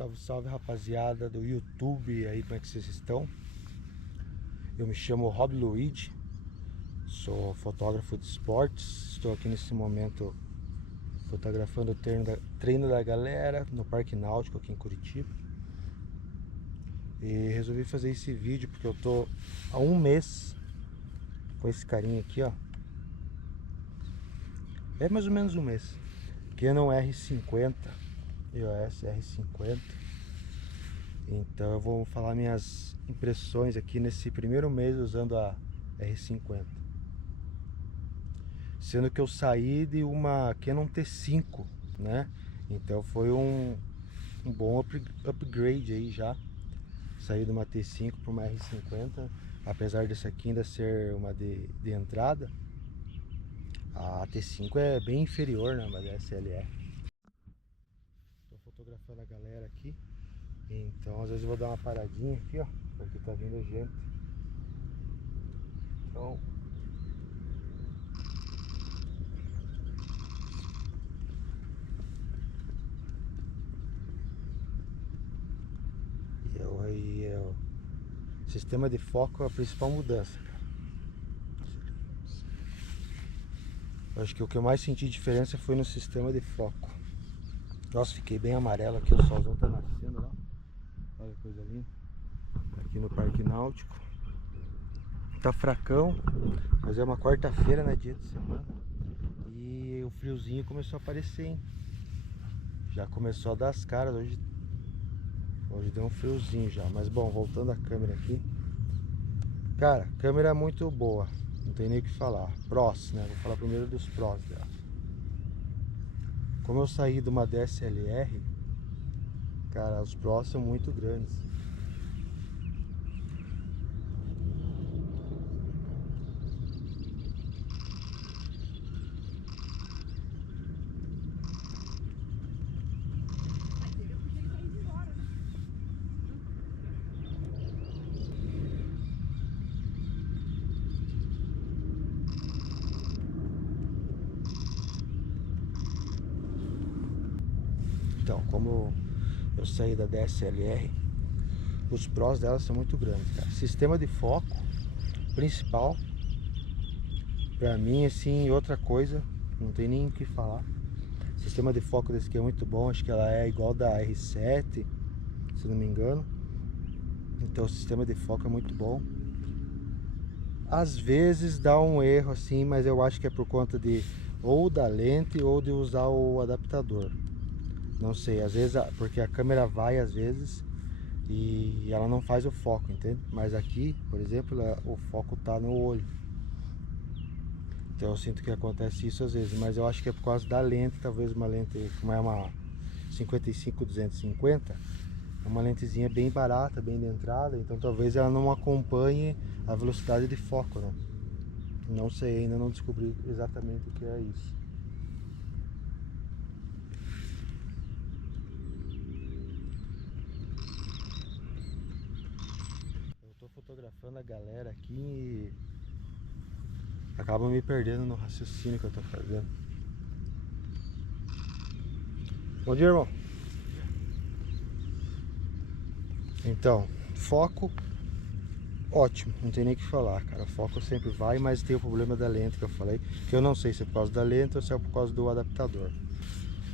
Salve, salve rapaziada do YouTube aí, como é que vocês estão? Eu me chamo Rob Luigi, sou fotógrafo de esportes. Estou aqui nesse momento fotografando o treino da galera no Parque Náutico aqui em Curitiba. E resolvi fazer esse vídeo porque eu tô há um mês com esse carinha aqui, ó. É mais ou menos um mês. Canon R50, EOS R50. Então eu vou falar minhas impressões aqui nesse primeiro mês usando a R50. Sendo que eu saí de uma Canon T5, né? Então foi um bom upgrade aí já. Saí de uma T5 para uma R50. Apesar dessa aqui ainda ser uma de entrada, a T5 é bem inferior, né, mas a SLR. Tô fotografando a galera aqui. Então às vezes eu vou dar uma paradinha aqui, ó, porque tá vindo gente. Então o sistema de foco é a principal mudança, cara. Eu acho que o que eu mais senti diferença foi no sistema de foco. Nossa, fiquei bem amarelo aqui, o solzão tá nascendo lá. Olha que coisa linda. Aqui no Parque Náutico. Tá fracão, mas é uma quarta-feira, né, dia de semana. E o friozinho começou a aparecer, hein? Já começou a dar as caras, hoje deu um friozinho já. Mas bom, voltando a câmera aqui. Cara, câmera é muito boa, não tem nem o que falar. Prós, né, vou falar primeiro dos prós dela. Como eu saí de uma DSLR, cara, os prós são muito grandes. Então, como eu saí da DSLR, os prós dela são muito grandes, cara. Sistema de foco principal, pra mim, assim, outra coisa, não tem nem o que falar. O sistema de foco desse aqui é muito bom, acho que ela é igual da R7, se não me engano. Então o sistema de foco é muito bom. Às vezes dá um erro assim, mas eu acho que é por conta de ou da lente ou de usar o adaptador. Não sei, às vezes, porque a câmera vai às vezes e ela não faz o foco, entende? Mas aqui, por exemplo, o foco tá no olho. Então eu sinto que acontece isso às vezes, mas eu acho que é por causa da lente, talvez uma lente, como é uma 55-250, é uma lentezinha bem barata, bem de entrada, então talvez ela não acompanhe a velocidade de foco, né? Não sei, ainda não descobri exatamente o que é isso. Eu tô fotografando a galera aqui e acaba me perdendo no raciocínio que eu tô fazendo. Bom dia, irmão. Então, foco ótimo, não tem nem o que falar, cara. O foco sempre vai, mas tem o problema da lente que eu falei, que eu não sei se é por causa da lente ou se é por causa do adaptador.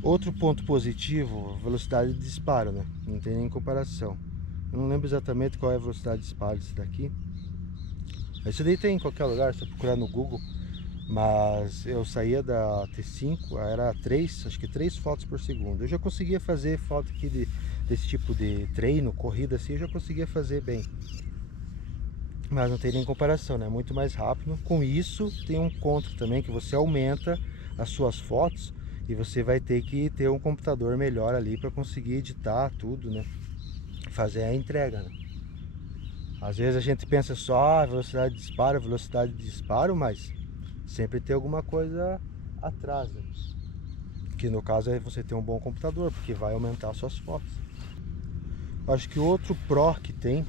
Outro ponto positivo, velocidade de disparo, né? Não tem nem comparação. Eu não lembro exatamente qual é a velocidade de disparo desse daqui. Esse daí tem em qualquer lugar, se procurar no Google. Mas eu saía da T5, era 3, acho que 3 fotos por segundo. Eu já conseguia fazer foto aqui desse tipo de treino, corrida assim, eu já conseguia fazer bem. Mas não tem nem comparação, né? Muito mais rápido. Com isso, tem um contra também, que você aumenta as suas fotos e você vai ter que ter um computador melhor ali para conseguir editar tudo, né? Fazer a entrega, né? Às vezes a gente pensa só velocidade de disparo, mas sempre tem alguma coisa atrás, né? Que no caso é você ter um bom computador, porque vai aumentar as suas fotos. Acho que outro pró que tem,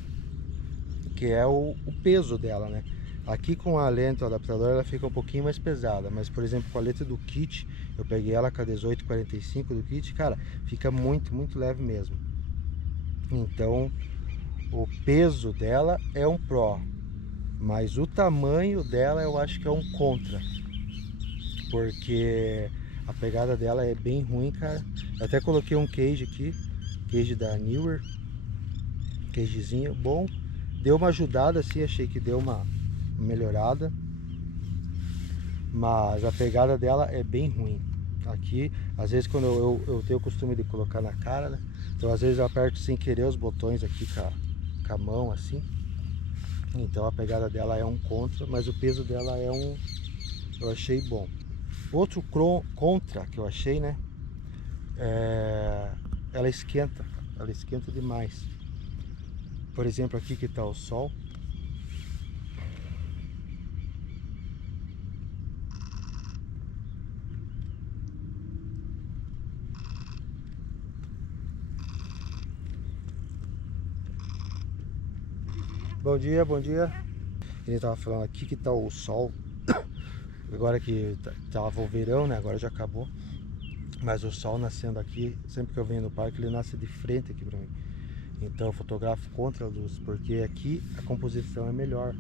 que é o peso dela, né? Aqui com a lente, o adaptador, ela fica um pouquinho mais pesada, mas por exemplo com a lente do kit, eu peguei ela com a 1845 do kit, cara, fica muito leve mesmo. Então o peso dela é um pró, mas o tamanho dela eu acho que é um contra, porque a pegada dela é bem ruim, cara. Eu até coloquei um cage aqui, cage da Neewer, cagezinho bom, deu uma ajudada assim, achei que deu uma melhorada, mas a pegada dela é bem ruim. Aqui, às vezes quando eu tenho o costume de colocar na cara, né? Então às vezes eu aperto sem querer os botões aqui com a mão assim. Então a pegada dela é um contra, mas o peso dela é um, eu achei bom. Outro contra que eu achei, né? Ela esquenta demais. Por exemplo, aqui que está o sol. Bom dia, bom dia. Ele estava falando aqui que está o sol. Agora que tava o verão, né? Agora já acabou. Mas o sol nascendo aqui, sempre que eu venho no parque, ele nasce de frente aqui para mim. Então eu fotografo contra a luz, porque aqui a composição é melhor.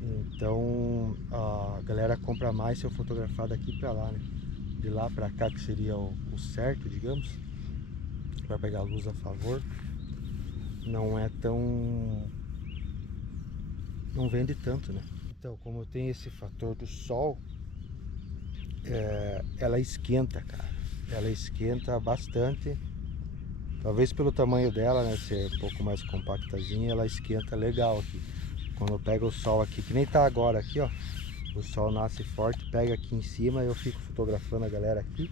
Então a galera compra mais se eu fotografar daqui para lá, né? De lá para cá, que seria o certo, digamos, para pegar a luz a favor. Não é tão... não vende tanto, né? Então, como tem esse fator do sol, ela esquenta, cara. Ela esquenta bastante. Talvez pelo tamanho dela, né, ser um pouco mais compactazinha, ela esquenta legal aqui. Quando pega o sol aqui, que nem tá agora aqui, ó. O sol nasce forte, pega aqui em cima e eu fico fotografando a galera aqui.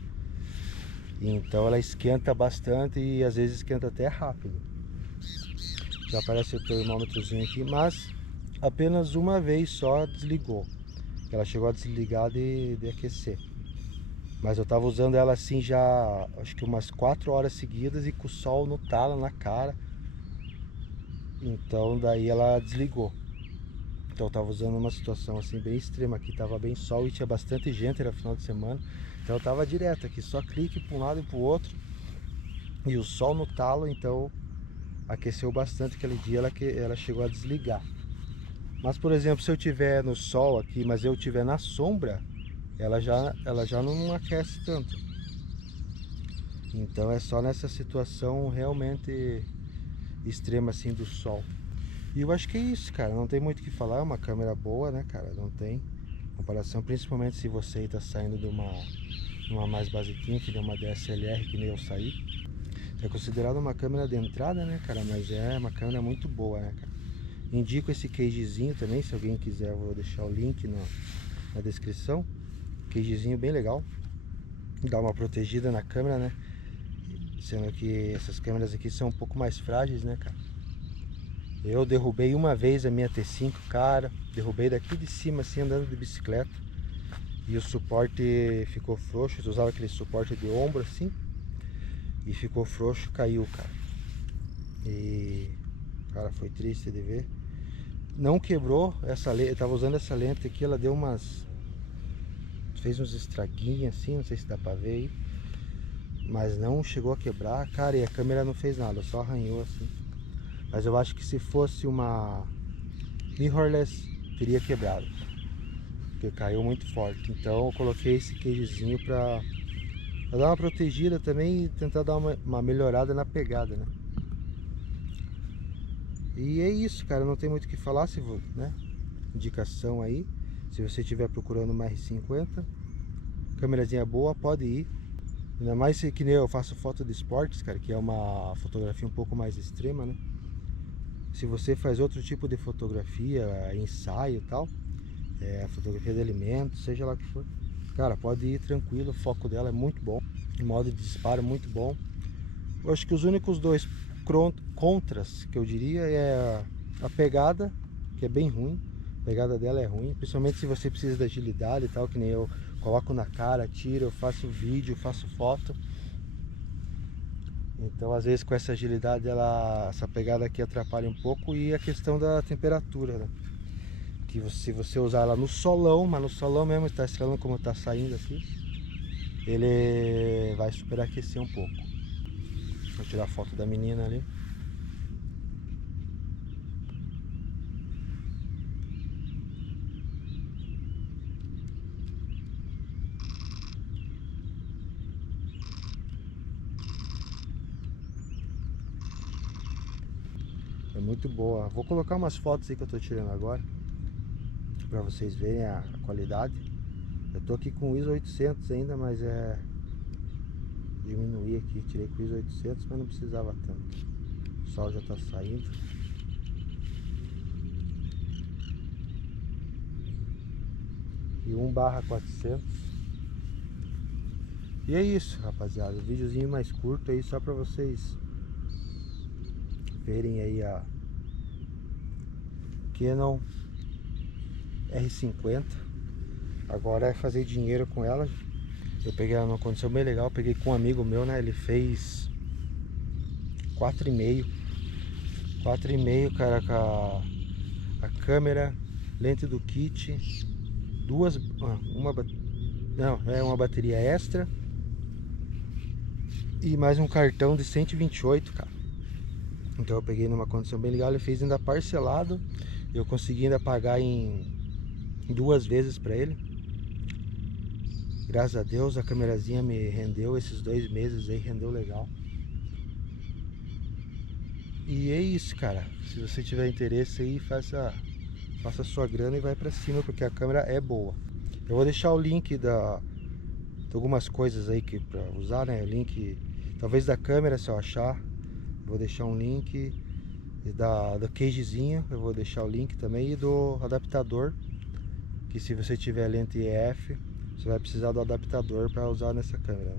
Então ela esquenta bastante e às vezes esquenta até rápido. Já aparece o termômetrozinho aqui, mas apenas uma vez só desligou. Ela chegou a desligar de aquecer. Mas eu tava usando ela assim já, acho que umas 4 horas seguidas e com o sol no talo, na cara. Então daí ela desligou. Então eu tava usando uma situação assim bem extrema aqui, tava bem sol e tinha bastante gente, era final de semana. Então eu tava direto aqui, só clique para um lado e para o outro. E o sol no talo, então aqueceu bastante aquele dia, ela chegou a desligar. Mas por exemplo, se eu tiver no sol aqui, mas eu tiver na sombra, ela já não aquece tanto. Então é só nessa situação realmente extrema assim do sol. E eu acho que é isso, cara, não tem muito o que falar, é uma câmera boa, né, cara, não tem comparação, principalmente se você está saindo de uma mais basiquinha, que nem uma DSLR, que nem eu saí. É considerado uma câmera de entrada, né, cara, mas é uma câmera muito boa, né, cara. Indico esse cagezinho também, se alguém quiser, eu vou deixar o link na descrição. Cagezinho bem legal, dá uma protegida na câmera, né, sendo que essas câmeras aqui são um pouco mais frágeis, né, cara. Eu derrubei uma vez a minha T5, cara, derrubei daqui de cima assim, andando de bicicleta, e o suporte ficou frouxo. Eu usava aquele suporte de ombro assim, e ficou frouxo, caiu, cara. E, cara, foi triste de ver. Não quebrou essa lente, eu tava usando essa lente aqui, ela deu fez uns estraguinhos assim, não sei se dá pra ver aí, mas não chegou a quebrar, cara, e a câmera não fez nada, só arranhou assim. Mas eu acho que se fosse uma mirrorless, teria quebrado, porque caiu muito forte. Então eu coloquei esse cagezinho pra dar uma protegida também e tentar dar uma melhorada na pegada, né? E é isso, cara, não tem muito o que falar, né? Indicação aí, se você estiver procurando uma R50, câmerazinha boa, pode ir. Ainda mais que nem eu faço foto de esportes, cara, que é uma fotografia um pouco mais extrema, né? Se você faz outro tipo de fotografia, ensaio e tal, fotografia de alimentos, seja lá o que for, cara, pode ir tranquilo, o foco dela é muito bom, o modo de disparo é muito bom. Eu acho que os únicos dois contras que eu diria é a pegada, que é bem ruim, a pegada dela é ruim, principalmente se você precisa de agilidade e tal, que nem eu coloco na cara, tiro, eu faço vídeo, faço foto. Então às vezes com essa agilidade essa pegada aqui atrapalha um pouco, e a questão da temperatura, né? Que se você usar ela no solão, mas no solão mesmo, está estrelando como está saindo aqui, ele vai superaquecer um pouco. tirar foto da menina ali. É muito boa. Vou colocar umas fotos aí que eu tô tirando agora, pra vocês verem a qualidade. Eu tô aqui com o ISO 800 ainda, mas diminuí aqui, tirei com o ISO 800, mas não precisava tanto. O sol já tá saindo. E 1/400. E é isso, rapaziada. Um videozinho mais curto aí, só pra vocês verem aí a Canon R50. Agora é fazer dinheiro com ela. Eu peguei ela numa condição bem legal. Eu peguei com um amigo meu, né? Ele fez 4,5, cara, com a câmera, lente do kit, uma bateria extra e mais um cartão de 128, cara. Então eu peguei numa condição bem legal. Ele fez ainda parcelado. Eu consegui ainda pagar em 2 vezes pra ele. Graças a Deus a câmerazinha me rendeu esses 2 meses aí, rendeu legal. E é isso, cara. Se você tiver interesse aí, faça sua grana e vai pra cima, porque a câmera é boa. Eu vou deixar o link de algumas coisas aí pra usar, né? O link, talvez da câmera, se eu achar. Vou deixar um link do cagezinho, eu vou deixar o link também, e do adaptador, que se você tiver lente EF, você vai precisar do adaptador para usar nessa câmera.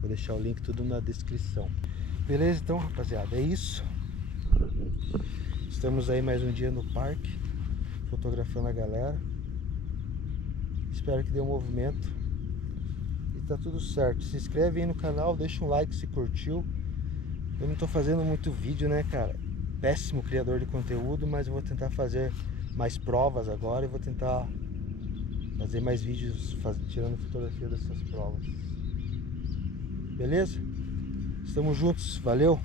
Vou deixar o link tudo na descrição. Beleza, então, rapaziada, é isso. Estamos aí mais um dia no parque, fotografando a galera. Espero que dê um movimento e tá tudo certo. Se inscreve aí no canal, deixa um like se curtiu. Eu não tô fazendo muito vídeo, né, cara? Péssimo criador de conteúdo, mas eu vou tentar fazer mais provas agora e vou tentar fazer mais vídeos tirando fotografia dessas provas. Beleza? Estamos juntos, valeu!